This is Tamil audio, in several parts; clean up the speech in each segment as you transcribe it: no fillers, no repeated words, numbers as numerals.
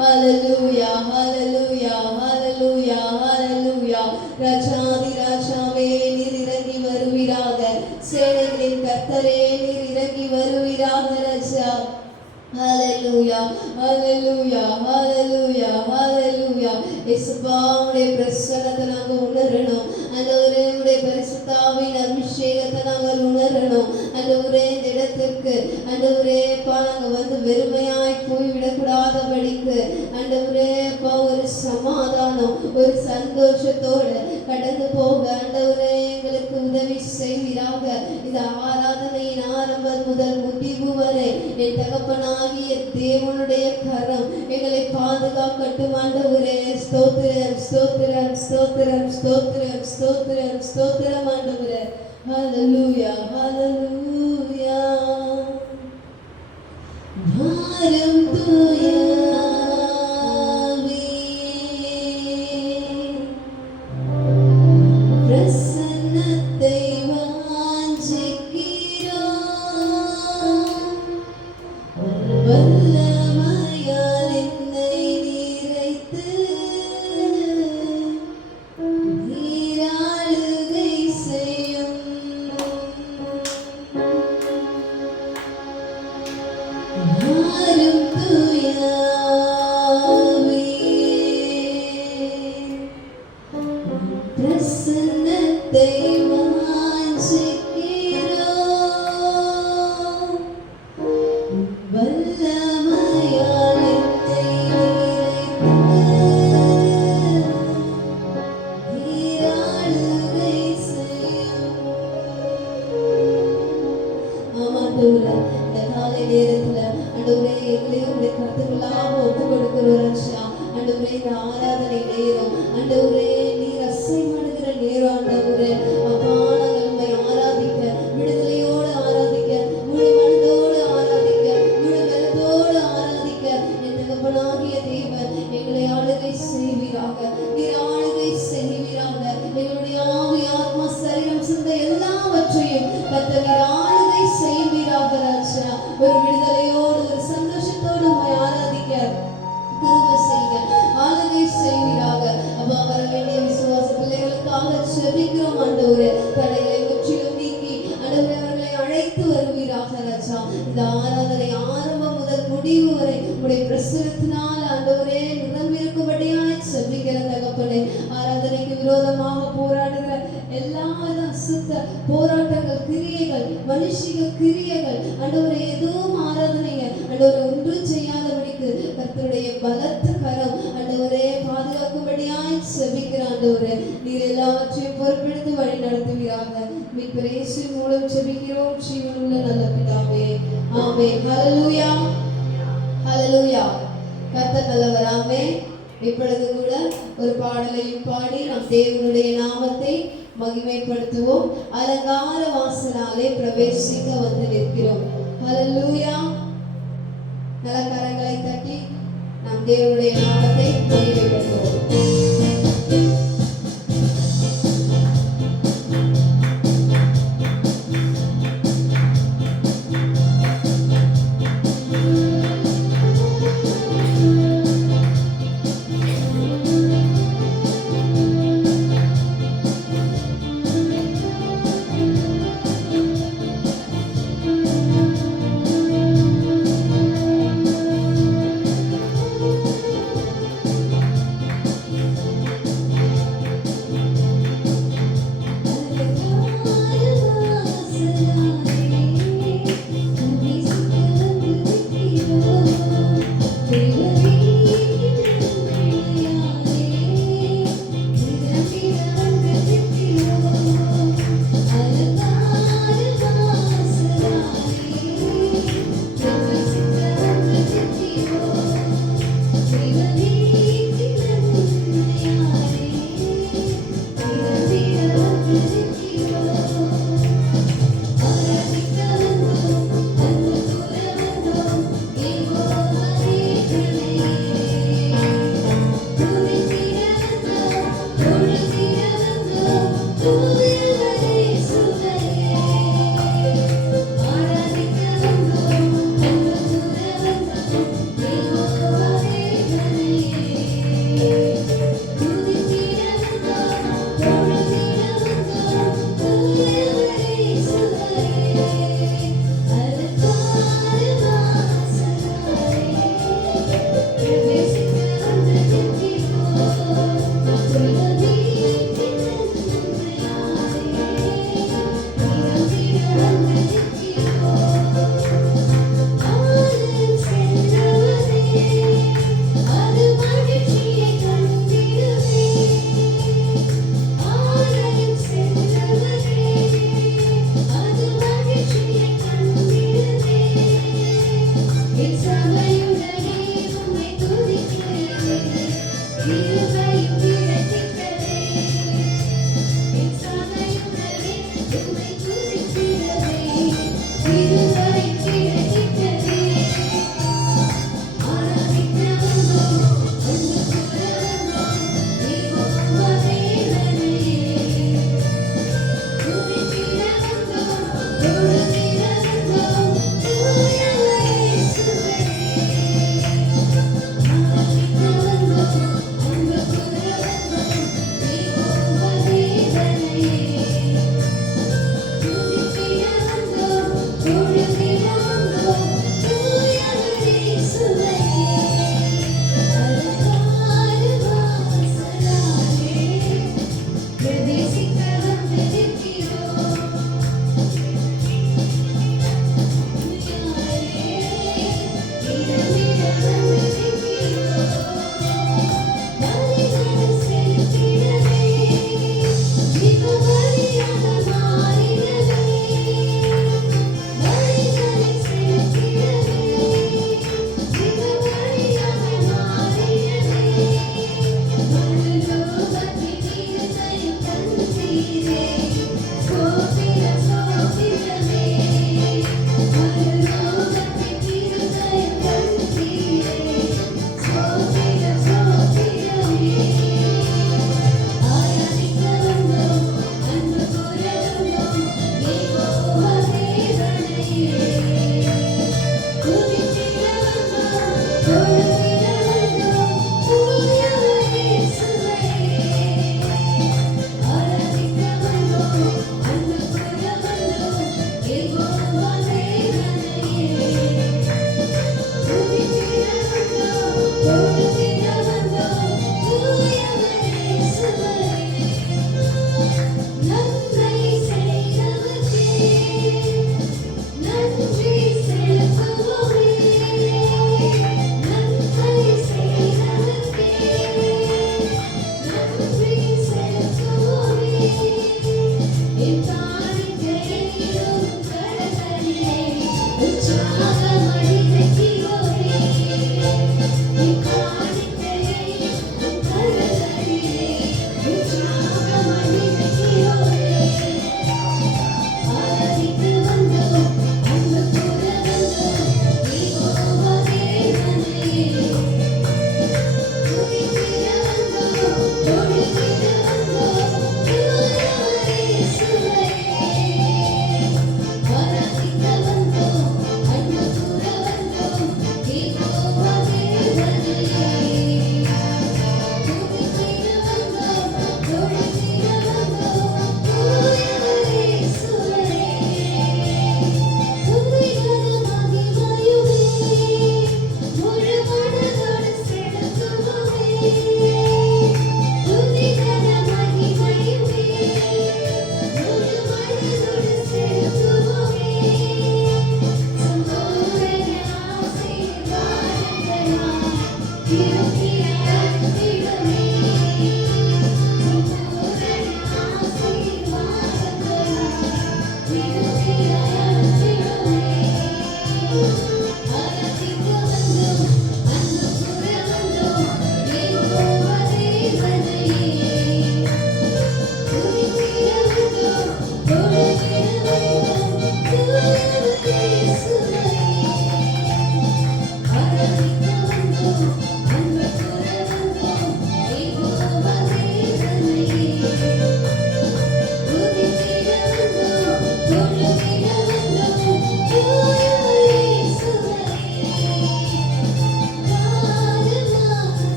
ஹalleluya ஹalleluya ஹalleluya ஹalleluya. ராஜாதி ராஜாவே நீர் இறங்கி வருவீராக, சேனைகளின் கர்த்தரே நீர் இறங்கி வருவீராக ராஜா. ஹalleluya ஹalleluya ஹalleluya ஹalleluya. இயேசுவே பிரசன்னத்தை நாங்க உணரணும். ஆண்டவரே உம்முடைய பரிசுத்த ஆவியின் அபிஷேகத்தை நாங்கள் உணரணும். ஆண்டவரே இந்த இடத்திற்கு ஆண்டவரே நாங்க வந்து வெறுமையாய் போய்விடக்கூடாதபடிக்கு ஆண்டவரே ஒரு சமாதானம் ஒரு சந்தோஷத்தோடு கடந்து போக ஆண்டவரே எங்களுக்கு உதவி செய்வீராக. இந்த ஆராதனையின் ஆரம்பம் முதல் முடிவு வரை என் தகப்பனாகிய தேவனுடைய கரம் எங்களை பாதுகாக்கட்டும் ஆண்டவரே. ஸ்தோத்திரம் ஸ்தோத்திரம் ஸ்தோத்திரம் ஸ்தோத்திரம் ஸ்தோத்திரம் ஸ்தோத்திரம் ஆண்டவரே. ஹalleluya ஹalleluya. பாரம் தூய ஆராதனை நேரம் ஆண்டவரே நீர் அசைவாடுகிற நேரம் ஆண்டவரே. அப்பா நாங்கள் உம்மை ஆராதிக்க விடுதலையோடு ஆராதிக்க முழு மனதோடு ஆராதிக்க முழு பலத்தோடு ஆராதிக்க என் தகப்பனாகிய தேவன் எங்களை ஆளுகை செய்வீராக. நீர் ஆளுகை செய்வீராக. எங்களுடைய ஆவி ஆத்மா சரீரம் சிந்த எல்லாவற்றையும் கர்த்தர் ஆளுகை செய்வீராக ராஜா. ஒரு விடுதலையோடு ஒரு சந்தோஷத்தோடு உம்மை ஆராதிக்க கிருபை செய்க. ஆளுகை செய்வீராக. அப்பா வர வேண்டிய விசுவாச பிள்ளைகளுக்காக ஜெபிக்கிறோம் ஆண்டவரே. தடைகளை முற்றிலும் நீக்கி ஆண்டவரே அவர்களை அழைத்து வருவீராக ராஜா. இந்த ஆராதனை ஆரம்பம் முதல் முடிவு வரை உம்முடைய பிரசன்னத்தினால் ஆண்டவரே நிரம்பியிருக்கும்படியாய் ஜெபிக்கிற தகப்பனே. ஆராதனைக்கு விரோதமாக போராடுகிற எல்லா அசுத்த போராட்டங்கள் கிரியைகள் மனுஷிக கிரியைகள் ஆண்டவரே எதுவும் ஆராதனைங்க ஆண்டவரை ஒன்றும் செய்யாதபடிக்கு கர்த்தருடைய பலத்த கரம் ஆண்டவரே பாதுகாக்கும்படியாய் ஜெபிக்கிற ஆண்டவரே. நீர் எல்லாவற்றையும் பொறுப்பெடுத்து வழி நடத்துவீராக. மீட்பர் இயேசு மூலம் ஜெபிக்கிறோம் ஜீவனுள்ள நல்ல பிதாவே. ஆமென். ஹல்லேலூயா ஹல்லேலூயா. கர்த்தர் நல்லவர். ஆமென். இப்பொழுது கூட ஒரு பாடலையும் பாடி நம் தேவனுடைய நாமத்தை மகிமைப்படுத்துவோம். அலங்கார வாசலாலே பிரவேசிக்க வந்து நிற்கிறோம். ஹல்லேலூயா. நல்ல கரங்களை தட்டி நம் தேவனுடைய நாமத்தை மகிமைப்படுத்துவோம்.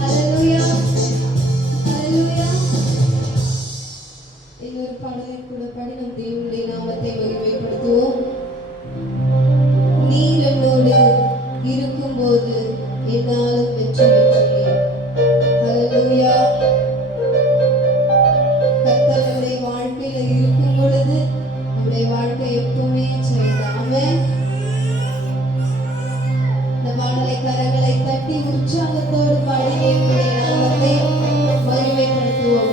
ஹalleluya ஹalleluya. இன்னொரு பாடலை கூட பாடி நம் தேவனுடைய நாமத்தை மகிமைப்படுத்துவோம். நீர் என்னோடு இருக்கும்போது என்னாலும் வெற்றி பெற்றியே. ஹalleluya. கர்த்தர் நம்முடைய வாழ்க்கையில இருக்கும் பொழுது நம்முடைய வாழ்க்கை எப்பவுமே செய்யலாம். ஆமென். இந்த பாடலை கரங்களை தட்டி உற்சாகத்தோடு பாடி தேவனுடைய நாமத்தை மகிமைப்படுத்துவோம்.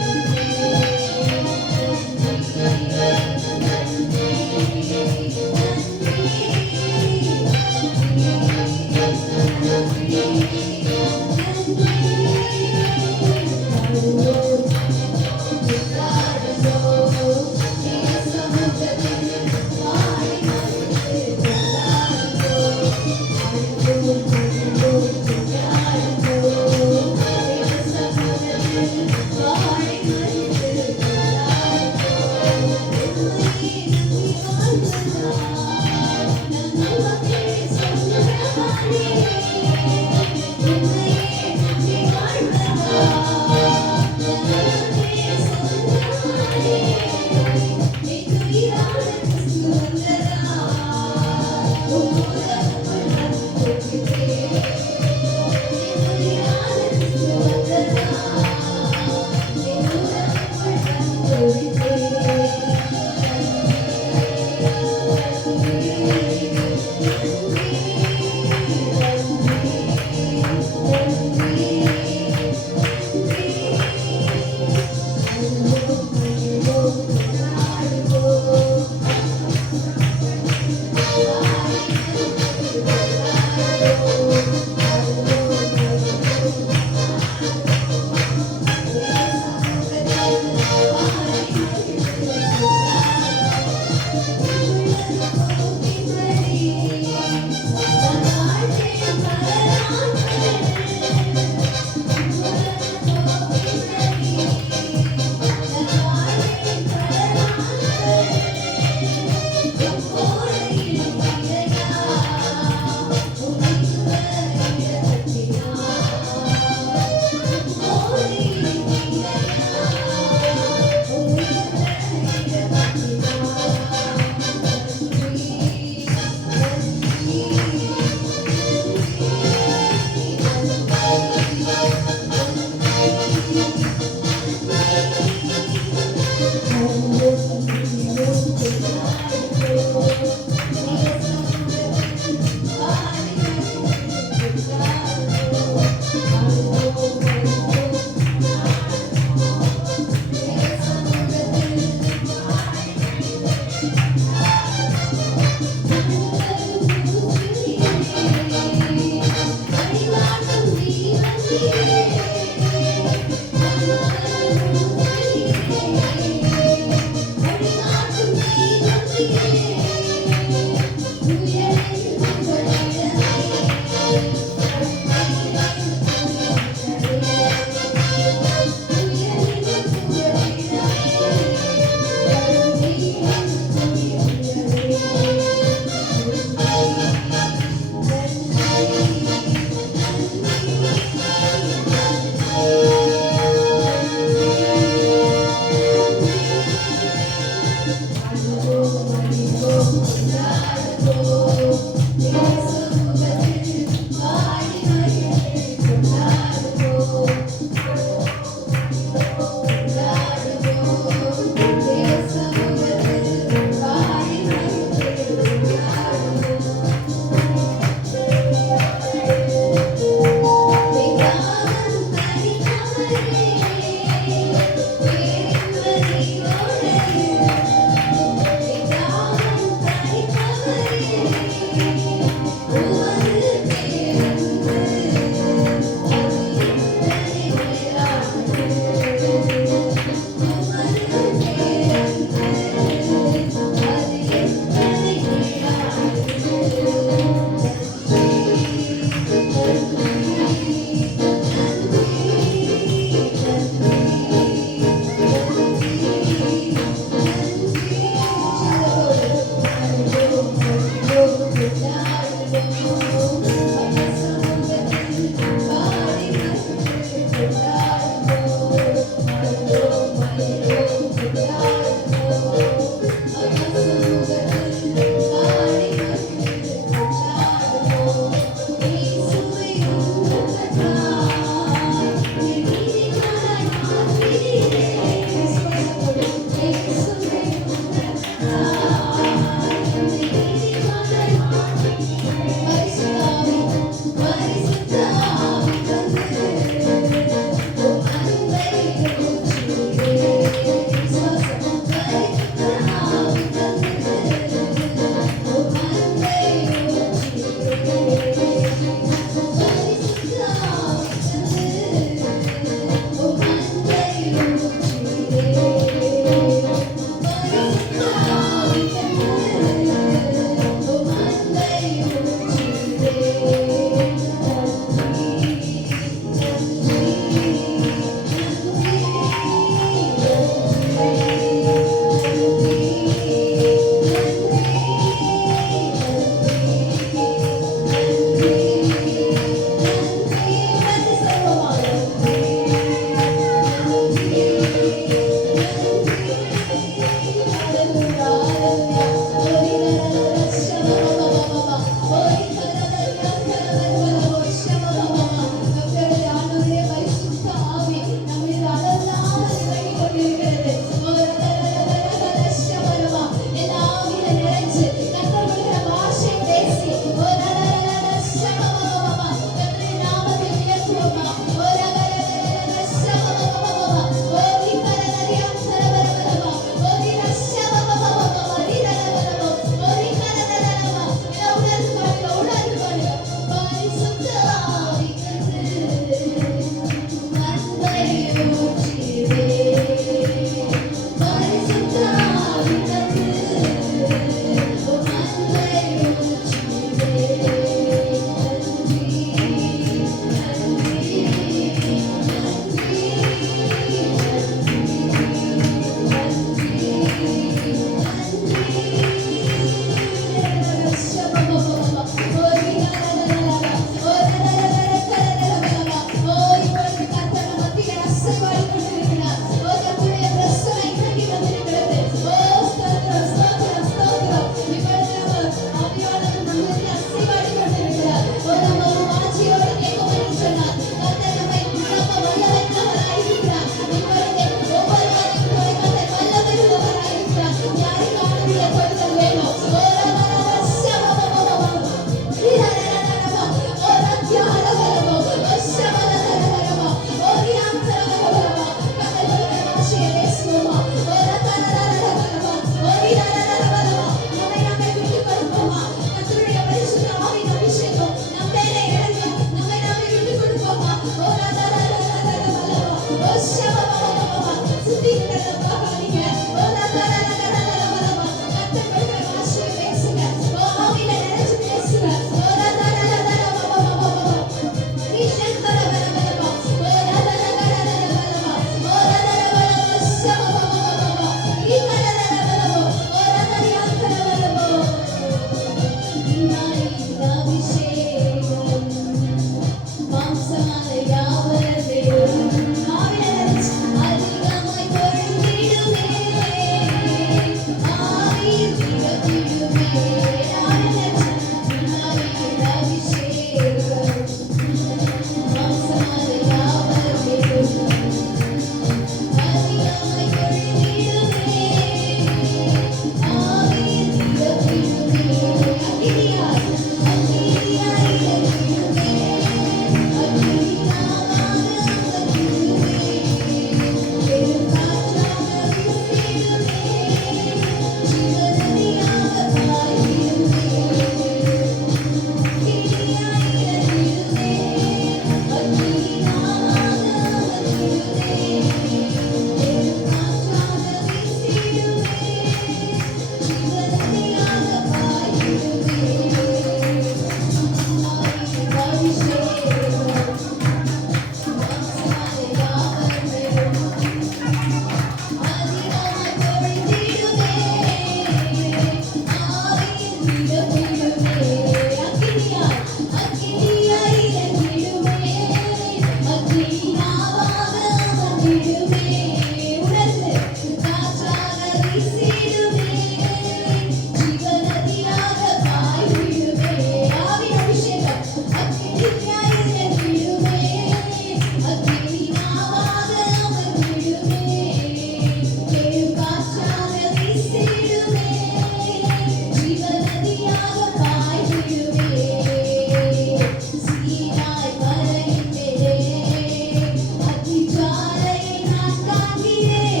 அதிஜாலையை நான் காண்கிறேன்.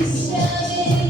இஸ்ரவேல்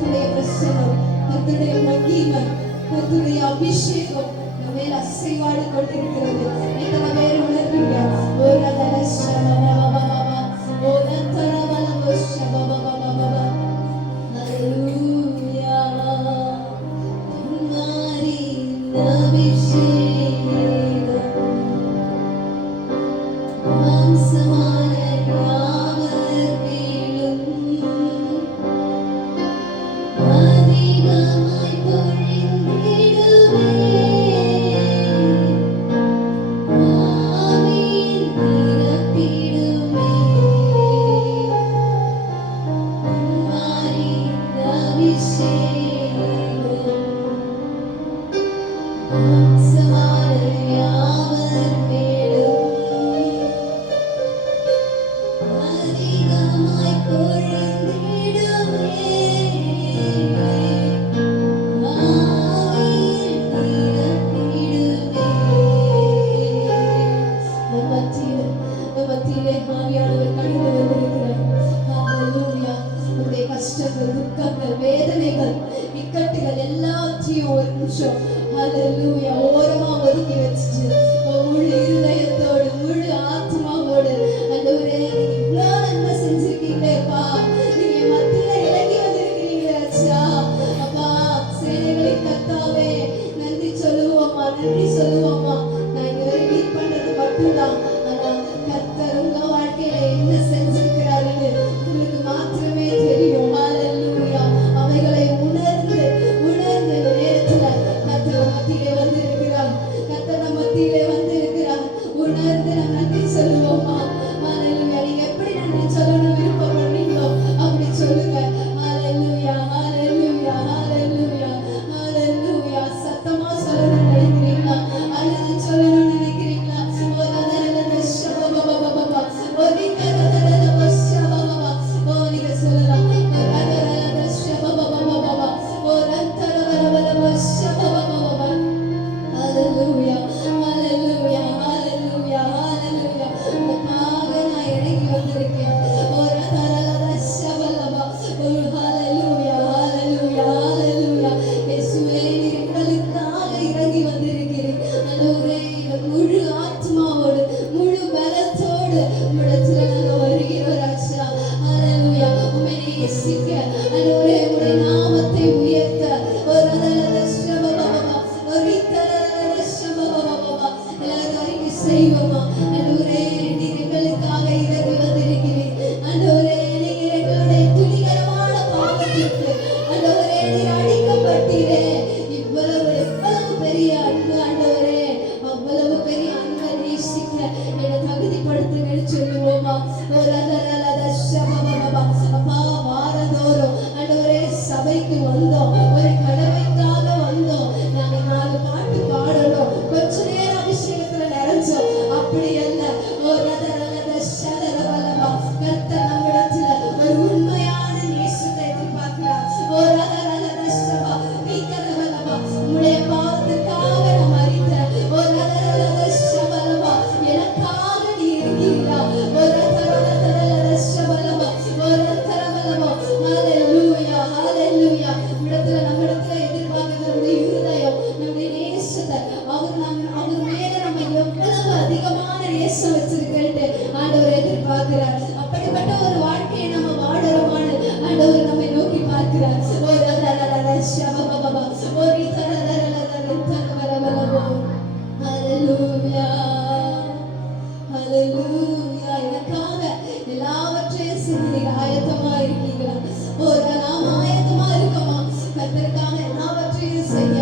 கர்த்தருடைய பிரசன்னம், கர்த்தருடைய மகிமை, கர்த்தருடைய அபிஷேகம் நம்ம மேல் அசைவாடி கொண்டிருக்கிறது. எத்தனை பேர் உணர்றீங்க? ஒரு வேதனைகள், இக்கட்டுகள் எல்லாத்தையும் ஒரு நிமிஷம் ஹல்லேலூயா ஓரமா ஒதுக்கி வச்சுட்டு முழு இருதயத்தோடு முழு ஆத்மாவோடு ஆண்டவரே இவ்வளோ நன்மை செஞ்சிருக்கீங்களேப்பா, நீங்க மத்தியில இறங்கி வந்திருக்கிறீங்களே ராஜா. அப்பா சேனைகளின் கர்த்தாவே நன்றி சொல்லுவோமா, நன்றி சொல்லுவோமா. நான் இங்க வரை மீட் பண்றது மட்டும்தான், ஆனா கர்த்தர் உங்க வாழ்க்கையில என்ன செஞ்சிருக்கிறாருன்னு உங்களுக்கு மாத்திரமே தெரியும். ஹல்லேலூயா. அவைகளை உணர்ந்து உணர்ந்து நேரத்துல கர்த்தர் மத்தியிலே வந்திருக்கிறார், கர்த்தர் நம்ம மத்தியிலே வந்திருக்கிறார். உணர்ந்து நம்ம நன்றி சொல்லுவோமா. ஹல்லேலூயா. நீங்க எப்படி நன்றி சொல்லணும் விருப்பப்படுறீங்களோ அப்படி சொல்லுங்க. ஹல்லேலூயா, ஹல்லேலூயா, ஹல்லேலூயா, ஹல்லேலூயா. சத்தமா சொல்லணும்னு நினைக்கிறீங்களா? அழுது சொல்லணும்னு நினைக்கிறீங்களா? நீங்க சொல்லலாம். Hallelujah, hallelujah, hallelujah, hallelujah. உமக்காக நான் இறங்கி வந்திருக்கேன். ஒரு தரலத சபலபா. ஒரு hallelujah, hallelujah, hallelujah. இயேசுவே நீர் எங்களுக்காக இறங்கி வந்திருக்கிறீர். ஆண்டவரே முழு ஆத்மாவோடு முழு பலத்தோடு உம்மிடத்தில் நாங்கள் வருகிறோம் ராஜா. ஹல்லேலூயா. உம்மை நேசிக்க ஆண்டவரே உம்முடைய நாமத்தை உயர்த்த ஒரு தரலத சபலபா. ஒரு தரலத சபலபா. எல்லாரும் அறிக்கை செய்வோமா. ஆண்டவரே நீர் எங்களுக்காக இறங்கி வந்திருக்கிறீர். ஆண்டவரே நீர் எங்களுடைய துணிகரமான பாவத்திற்கு ஆண்டவரே நீர் அடிக்கப்பட்டீரே. இவ்வளவு எவ்வளவு பெரிய அன்பு ஆண்டவரே, அவ்வளவு பெரிய அன்பை நேசிக்க என்னை தகுதிப்படுத்துங்கன்னு சொல்லுவோமா. ஒரு அதரலத சபபபபா. அப்பா வாரந்தோறும் ஆண்டவரே சபைக்கு வந்தோம், ஒரு கடமைக்காக வந்தோம். நாங்க 4 பாட்டு பாடணும், கொஞ்ச நேரம் அபிஷேகத்துல நிறைஞ்சோம். அப்படி அல்ல. ஒரு அதரலத சதரபலபா. கர்த்தர் நம்மிடத்துல ஒரு உண்மையான நேசத்தை எதிர்பார்க்கிறார். ஒரு அதரலத சபா வீக்கரபலபா. உம்முடைய பாவத்திற்காக நாம் அறிந்த ஒரு அதரலத சபலபா. எனக்காக நீ இருக்கிறீரா? ஒரு அதரலத சபலபா. ஒரு அதரபலபா. ஹல்லேலூயா, ஹல்லேலூயா. நம்மிடத்துல எதிர்பார்க்கிற நம்முடைய இருதயம், நம்முடைய நேசத்தை அவர் மேல நம்ம எவ்வளவு அதிகமான நேசம் வச்சிருக்கேன்ட்டு ஆண்டவர் எதிர்பார்க்கிறார். அப்படிப்பட்ட ஒரு வாழ்க்கையை நம்ம வாழறோமான்னு ஆண்டவர் நம்மை நோக்கி பார்க்கிறார். ஒரு அதரலத சபபபா. ஒரு தரலத தரபலபா. ஹல்லேலூயா, ஹல்லேலூயா. எனக்காக எல்லாவற்றையும் செய்ய ஆயத்தமா இருக்கீங்களா? ஒரு நாம் ஆயத்தமா இருக்கோமா? கர்த்தருக்காக எல்லாவற்றையும் செய்ய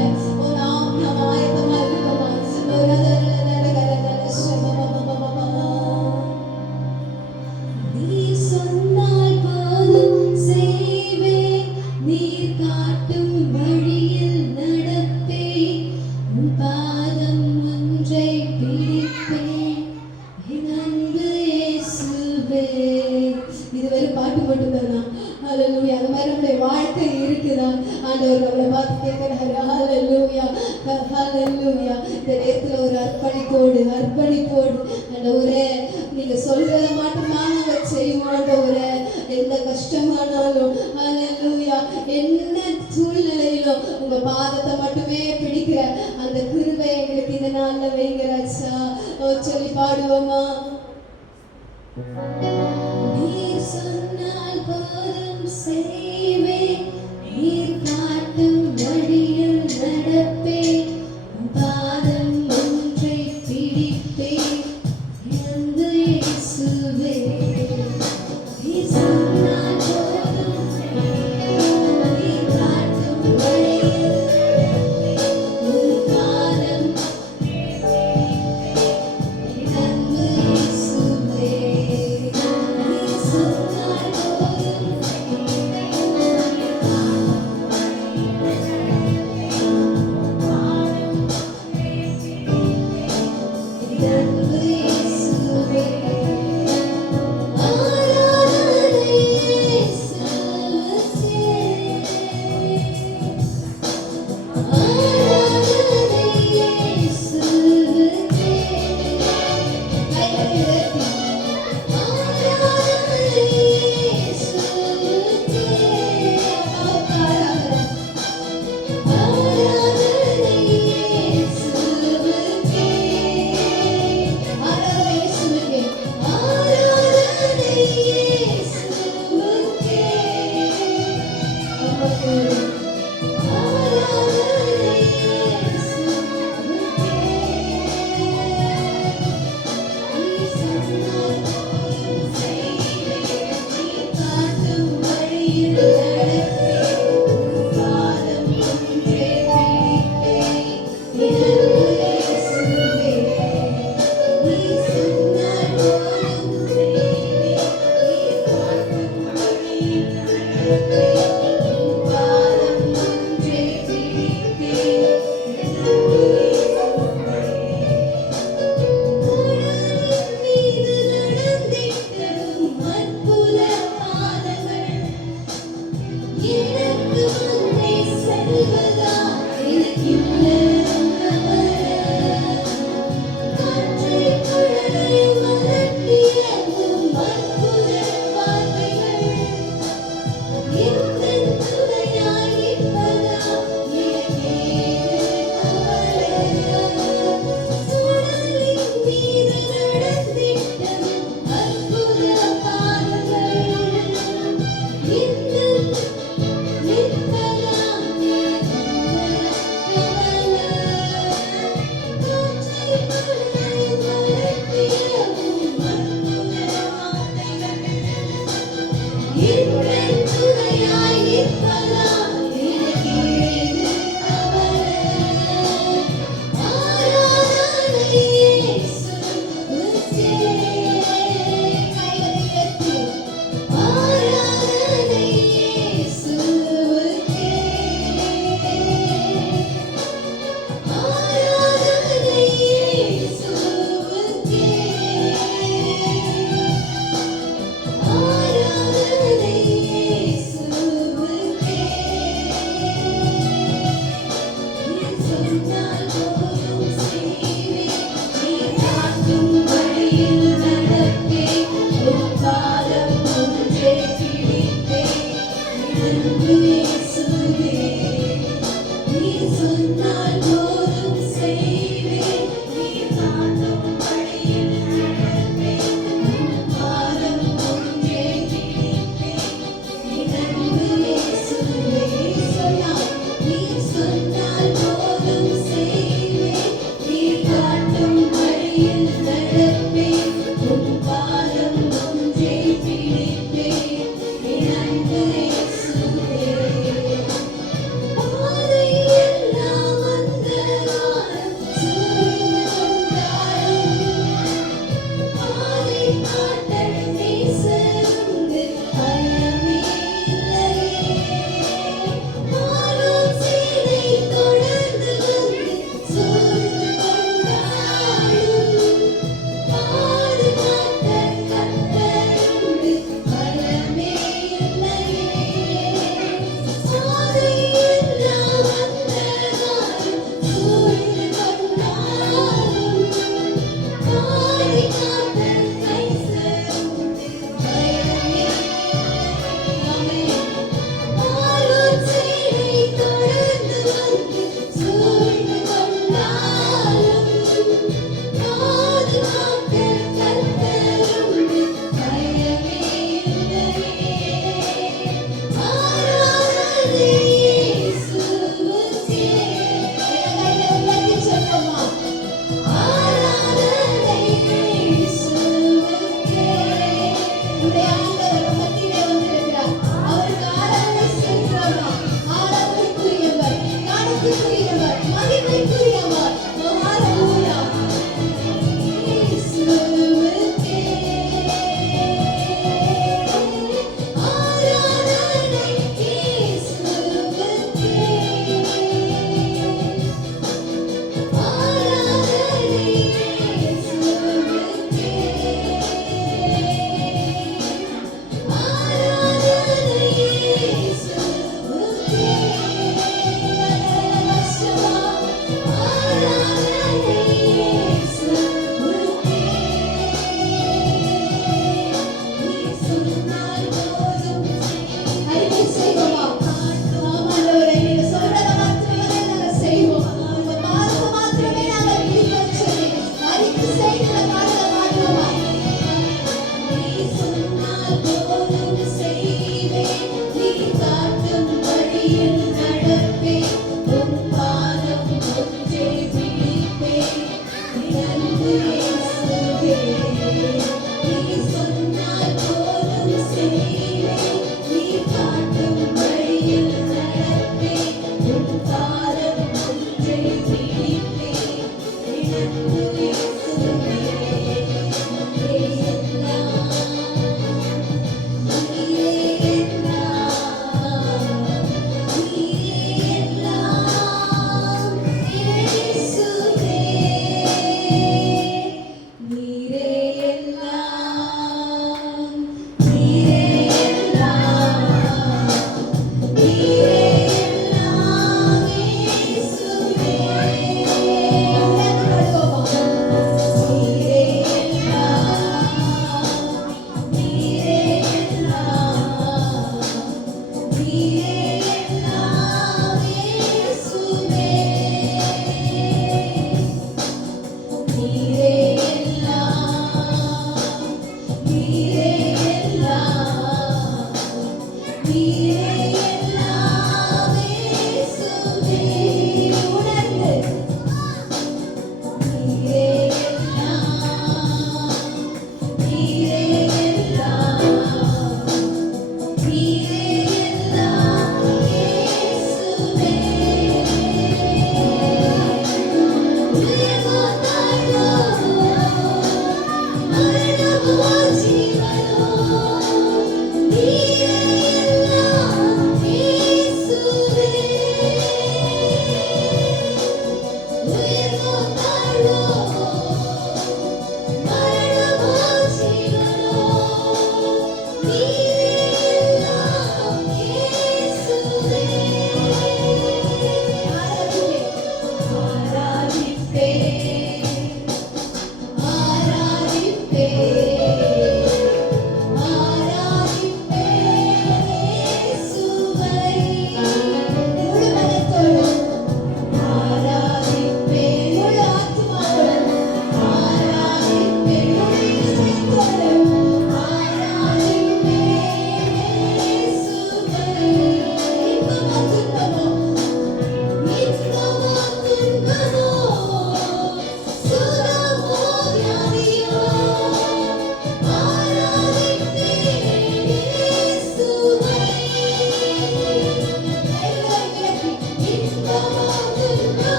நாம் ஆயத்தமா இருக்கோமா? ஒரு அதரலத சபபபபா. நீர் சொன்னால் போதும் செய்வேன், நீர் காட்டும் வழியில் நடப்பேன், உம் பாதம் ஒன்றை பிடிப்பேன், என் அன்பு இயேசுவே. இது வெறும் பாட்டு மட்டும்தானா? ஹல்லேலூயா. அந்த மாதிரி நம்முடைய வாழ்க்கை இருக்குதா? ஆண்டவர் நம்மளை பார்த்து கேட்கிறாரு. ஹல்லேலூயா, ஹல்லேலூயா. இந்த நேரத்துல ஒரு அர்ப்பணிப்போடு ஆண்டவரே நீங்க சொல்றத மட்டும்தான் நாங்க செய்வோம். ஆண்டவரே எந்த கஷ்டமானாலும் ஹல்லேலூயா என்ன ராஜா. சொல்லி பாடுவோமா? நீர் சொன்னால் போதும் செய்வேன், நீர் காட்டும் வழியில் நடப்பேன், பாதம் ஒன்றை பிடிப்பேன் எந்த இயேசுவே. நீர் சொன்னால் போதும் செய்வேன், நீர் காட்டும் வழியில் உன் பாதம் அன்பு இயேசுவே. நீர் சொன்னால் போதும்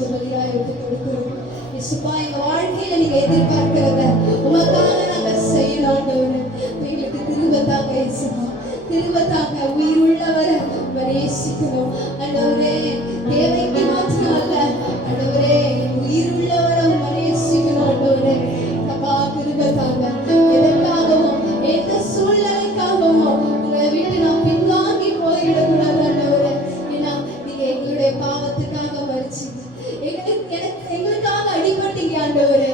ஒரு வழியாய் ஒப்பு கொடுக்கிறோம். இயேசுப்பா, எங்க வாழ்க்கையில நீங்க எதிர்பார்க்கிறத உமக்காக நாங்க செய்யணும் ஆண்டவரே. எங்களுக்கு திரும்ப தாங்க இயேசுப்பா, திரும்ப தாங்க. உயிர் உள்ளவரை நேசிக்கணும் ஆண்டவரே. தேவைக்கு மாத்திரம் அல்ல ஆண்டவரே, உயிர் உள்ளவரை நேசிக்கணும் ஆண்டவரே. அப்பா திரும்ப தாங்க. எதற்காகவும் எந்த சூழ்நிலைக்காகவும் உங்களை விட்டு நான் பின்வாங்கி போயிடக்கூடாது ஆண்டவரே. ஏன்னா நீங்க எங்களுடைய பாவத்துக்காக மரிச்சீங்க, எங்களுக்காக அடிபட்டீங்க ஆண்டவரே.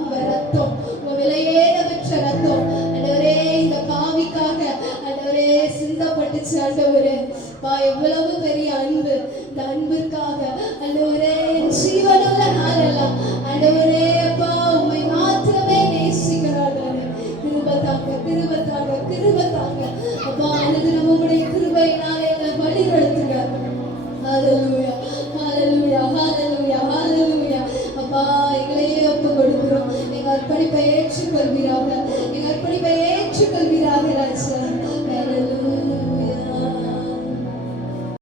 உங்க ரத்தம், உங்க விலையேற பெற்ற ரத்தம் ஆண்டவரே இந்த பாவிக்காக ஆண்டவரே சிந்தப்பட்டுச்சு ஆண்டவரே. எவ்வளவு பெரிய அன்பு. இந்த அன்பிற்காக ஆண்டவரே ஜீவனுள்ள நாளெல்லாம் ஆண்டவரே அப்பா உம்மை மாத்திரமே நேசிக்கிறார்கள். கிருபைத்தாங்க, கிருபைத்தாங்க, கிருபைத்தாங்க அப்பா. அனுதினம் உம்முடைய கிருபையினாலே எங்களை வழிநடத்துங்க. ஹல்லேலூயா, ஹல்லேலூயா, ஹல்லேலூயா, ஹல்லேலூயா. அப்பா எங்களையே ஒப்பு கொடுக்கிறோம். எங்க அர்ப்பணிப்பை ஏற்றுக்கொள்வீராக, எங்க அர்ப்பணிப்பை ஏற்றுக்கொள்வீராக ராஜா.